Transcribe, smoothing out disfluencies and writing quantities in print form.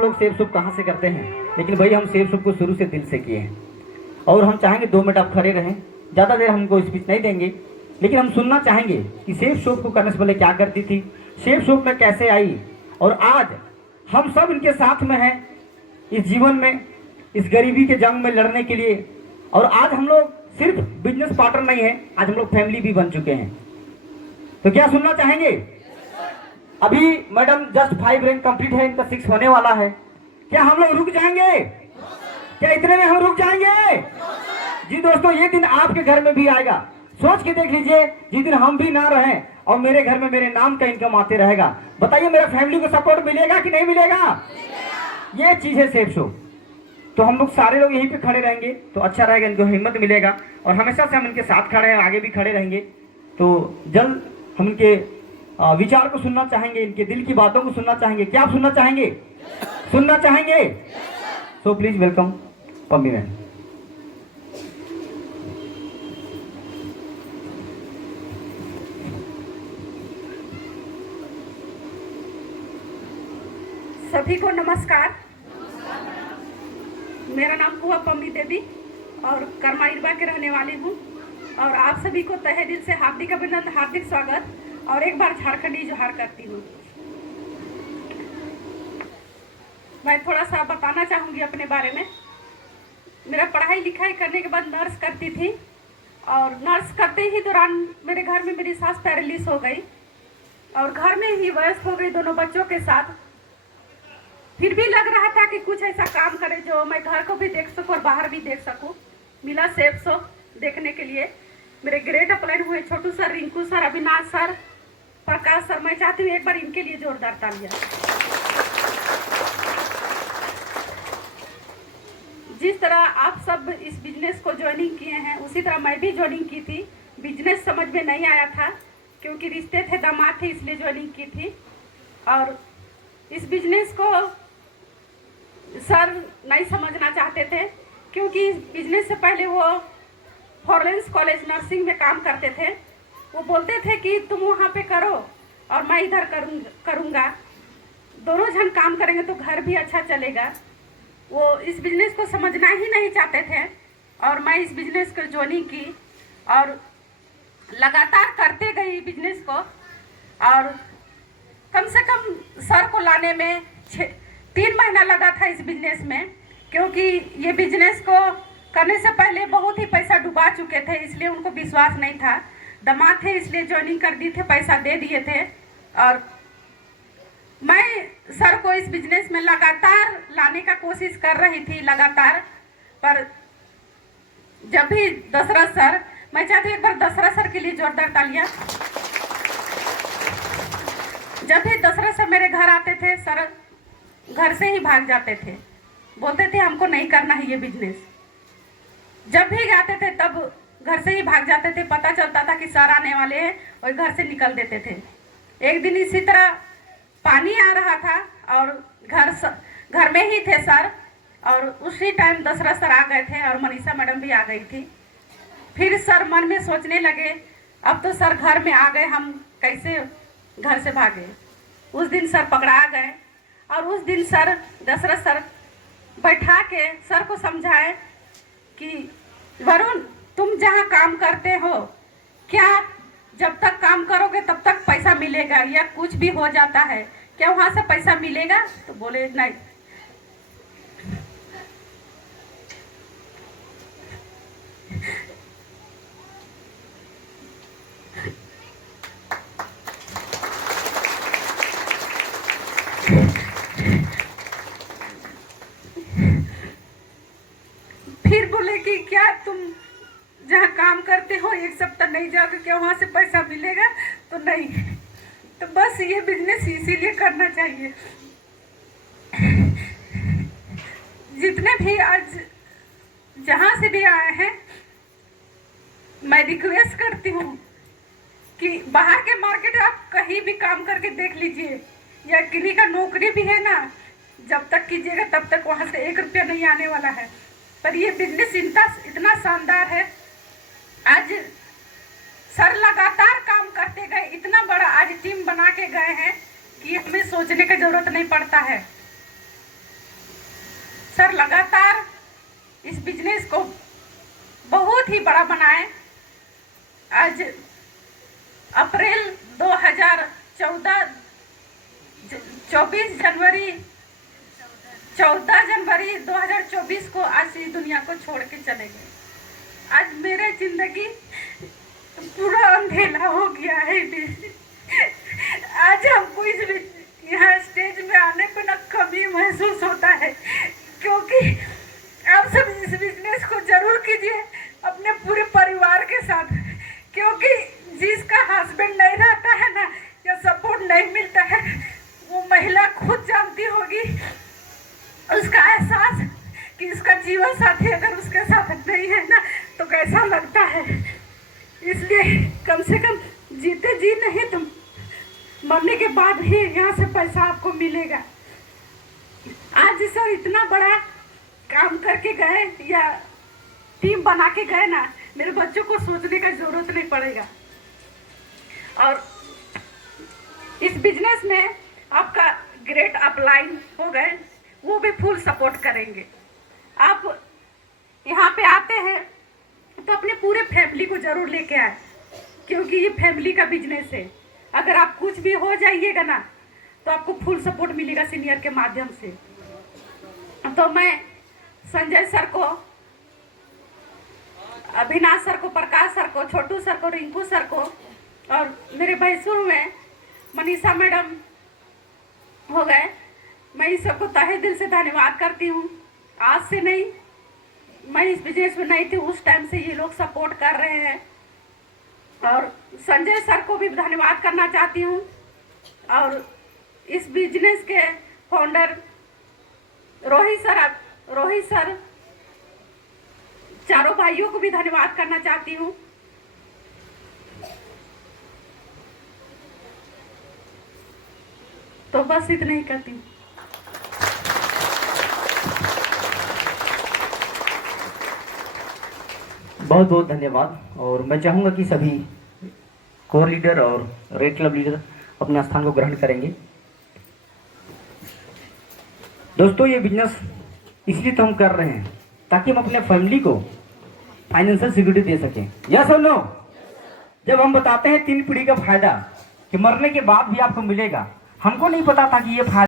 लोग save soup कहाँ से करते हैं, लेकिन भाई हम सेव सूप को शुरू से दिल से किए हैं। और हम चाहेंगे 2 मिनट आप खड़े रहें, ज़्यादा देर हमको स्पीच नहीं देंगे, लेकिन हम सुनना चाहेंगे कि सेव सूप को करने से पहले क्या करती थी, सेव सूप में कैसे आई, और आज हम सब इनके साथ में हैं इस जीवन में, इस गरीबी के जंग में लड़ने के लिए। और आज हम लोग सिर्फ बिजनेस पार्टनर नहीं है, आज हम लोग फैमिली भी बन चुके हैं। तो क्या सुनना चाहेंगे? अभी मैडम जस्ट 5 रैंक कंप्लीट है, इनका 6 होने वाला है। क्या हम लोग रुक जाएंगे? क्या इतने में हम रुक जाएंगे? जी दोस्तों, ये दिन आपके घर में भी आएगा। सोच के देख लीजिए, जिस दिन हम भी ना रहें और मेरे घर में मेरे नाम का इनकम आते रहेगा, बताइए मेरा फैमिली को सपोर्ट मिलेगा कि नहीं मिलेगा? ये चीज है सेव शो। तो हम लोग सारे लोग यहीं पे खड़े रहेंगे तो अच्छा रहेगा, इनको हिम्मत मिलेगा, और हमेशा से हम इनके साथ खड़े हैं, आगे भी खड़े रहेंगे। तो जल्द हम इनके विचार को सुनना चाहेंगे, इनके दिल की बातों को सुनना चाहेंगे। क्या आप सुनना चाहेंगे? सुनना चाहेंगे? So please welcome Pammi ma'am. सभी को नमस्कार। मेरा नाम हुआ पम्मी देवी और करमाइरबा के रहने वाली हूँ, और आप सभी को तहे दिल से हार्दिक अभिनंदन, हार्दिक स्वागत और एक बार झारखंडी जोहार करती हूँ। मैं थोड़ा सा बताना चाहूँगी अपने बारे में। मेरा पढ़ाई लिखाई करने के बाद नर्स करती थी, और नर्स करते ही दौरान मेरे घर में मेरी सास पैरालिस हो गई और घर में ही वयस्क हो गई दोनों बच्चों के साथ। फिर भी लग रहा था कि कुछ ऐसा काम करे जो मैं घर को भी देख सकूं और बाहर भी देख सकूं। मिला सेव शो देखने के लिए। मेरे ग्रेट अपलाइन हुए Chhotu sir, Rinku sir, Avinash sir, Prakash sir. मैं चाहती हूँ एक बार इनके लिए जोरदार तालियां। जिस तरह आप सब इस बिजनेस को ज्वाइनिंग किए हैं, उसी तरह मैं भी ज्वाइनिंग की थी। बिजनेस समझ में नहीं आया था क्योंकि रिश्ते थे, दामाद थे, इसलिए ज्वाइनिंग की थी। और इस बिजनेस को सर नहीं समझना चाहते थे क्योंकि इस बिजनेस से पहले वो फॉरेंस कॉलेज नर्सिंग में काम करते थे। वो बोलते थे कि तुम वहाँ पे करो और मैं इधर करूँगा, दोनों जन काम करेंगे तो घर भी अच्छा चलेगा। वो इस बिजनेस को समझना ही नहीं चाहते थे, और मैं इस बिजनेस को ज्वाइनिंग की और लगातार करते गई बिजनेस को। और कम से कम सर को लाने में 3 महीना लगा था इस बिजनेस में, क्योंकि ये बिजनेस को करने से पहले बहुत ही पैसा डुबा चुके थे, इसलिए उनको विश्वास नहीं था। दामाद थे इसलिए ज्वाइनिंग कर दी थे, पैसा दे दिए थे। और मैं सर को इस बिजनेस में लगातार लाने का कोशिश कर रही थी लगातार। पर जब भी दशरथ सर, मैं चाहती हूँ एक बार दशरथ सर के लिए जोरदार तालियां। जब भी दशरथ सर मेरे घर आते थे, सर घर से ही भाग जाते थे, बोलते थे हमको नहीं करना है ये बिजनेस। जब भी आते थे तब घर से ही भाग जाते थे, पता चलता था कि सर आने वाले हैं और घर से निकल देते थे। एक दिन इसी तरह पानी आ रहा था और घर में ही थे सर, और उसी टाइम दशरथ सर आ गए थे और मनीषा मैडम भी आ गई थी। फिर सर मन में सोचने लगे अब तो सर घर में आ गए, हम कैसे घर से भागे। उस दिन सर पकड़ा गए और उस दिन सर दशरथ सर बैठा के सर को समझाए कि वरुण, तुम जहाँ काम करते हो, क्या जब तक काम करोगे तब तक पैसा मिलेगा या कुछ भी हो जाता है, क्या वहाँ से पैसा मिलेगा? तो बोले नहीं। फिर बोले कि क्या तुम जहाँ काम करते हो 1 सप्ताह नहीं जाओगे, क्या वहाँ से पैसा मिलेगा? तो नहीं। तो बस ये बिजनेस इसीलिए करना चाहिए। जितने भी आज जहाँ से भी आए हैं, मैं रिक्वेस्ट करती हूँ कि बाहर के मार्केट आप कहीं भी काम करके देख लीजिए, या किसी का नौकरी भी है ना, जब तक कीजिएगा तब तक वहाँ से 1 रुपया नहीं आने वाला है। पर ये बिजनेस इतना शानदार है। आज सर लगातार काम करते गए, इतना बड़ा आज टीम बना के गए हैं कि हमें सोचने की जरूरत नहीं पड़ता है। सर लगातार इस बिजनेस को बहुत ही बड़ा बनाए। आज अप्रैल 2014 14 जनवरी 2024 को आज इस दुनिया को छोड़ के चले गए। आज मेरा जिंदगी पूरा अंधेरा हो गया है। आज हमको यहाँ स्टेज में आने पर ना कमी महसूस होता है, क्योंकि आप सब इस बिजनेस को जरूर कीजिए अपने पूरे परिवार के साथ, क्योंकि जिसका हस्बैंड नहीं रहता है ना या सपोर्ट नहीं मिलता है, वो महिला खुद जानती होगी उसका एहसास कि उसका जीवन साथी अगर उसके साथ नहीं है ना तो कैसा लगता है। इसलिए कम से कम जीते जी नहीं तो मरने के बाद ही यहाँ से पैसा आपको मिलेगा। आज सर इतना बड़ा काम करके गए या टीम बना के गए ना, मेरे बच्चों को सोचने का जरूरत नहीं पड़ेगा। और इस बिजनेस में आपका ग्रेट अपलाइन हो गए, वो भी फुल सपोर्ट करेंगे। आप यहाँ पे आते हैं तो अपने पूरे फैमिली को जरूर लेके आए, क्योंकि ये फैमिली का बिजनेस है। अगर आप कुछ भी हो जाइएगा ना तो आपको फुल सपोर्ट मिलेगा सीनियर के माध्यम से। तो मैं संजय सर को, अभिनाश सर को, प्रकाश सर को, छोटू सर को, रिंकू सर को और मेरे भैंसुर में मनीषा मैडम हो गए, मैं इस सबको तहे दिल से धन्यवाद करती हूँ। आज से नहीं, मैं इस बिजनेस में नहीं थी उस टाइम से ये लोग सपोर्ट कर रहे हैं। और संजय सर को भी धन्यवाद करना चाहती हूँ, और इस बिजनेस के फाउंडर रोहित सर, चारों भाइयों को भी धन्यवाद करना चाहती हूँ। तो बस इतना ही कहती हूँ। बहुत बहुत धन्यवाद। और मैं चाहूँगा कि सभी कोर लीडर और रेड क्लब लीडर अपने स्थान को ग्रहण करेंगे। दोस्तों, ये बिजनेस इसलिए तो हम कर रहे हैं ताकि हम अपने फैमिली को फाइनेंशियल सिक्योरिटी दे सकें। यस और नो? जब हम बताते हैं 3 पीढ़ी का फायदा कि मरने के बाद भी आपको मिलेगा, हमको नहीं पता था कि ये फायदा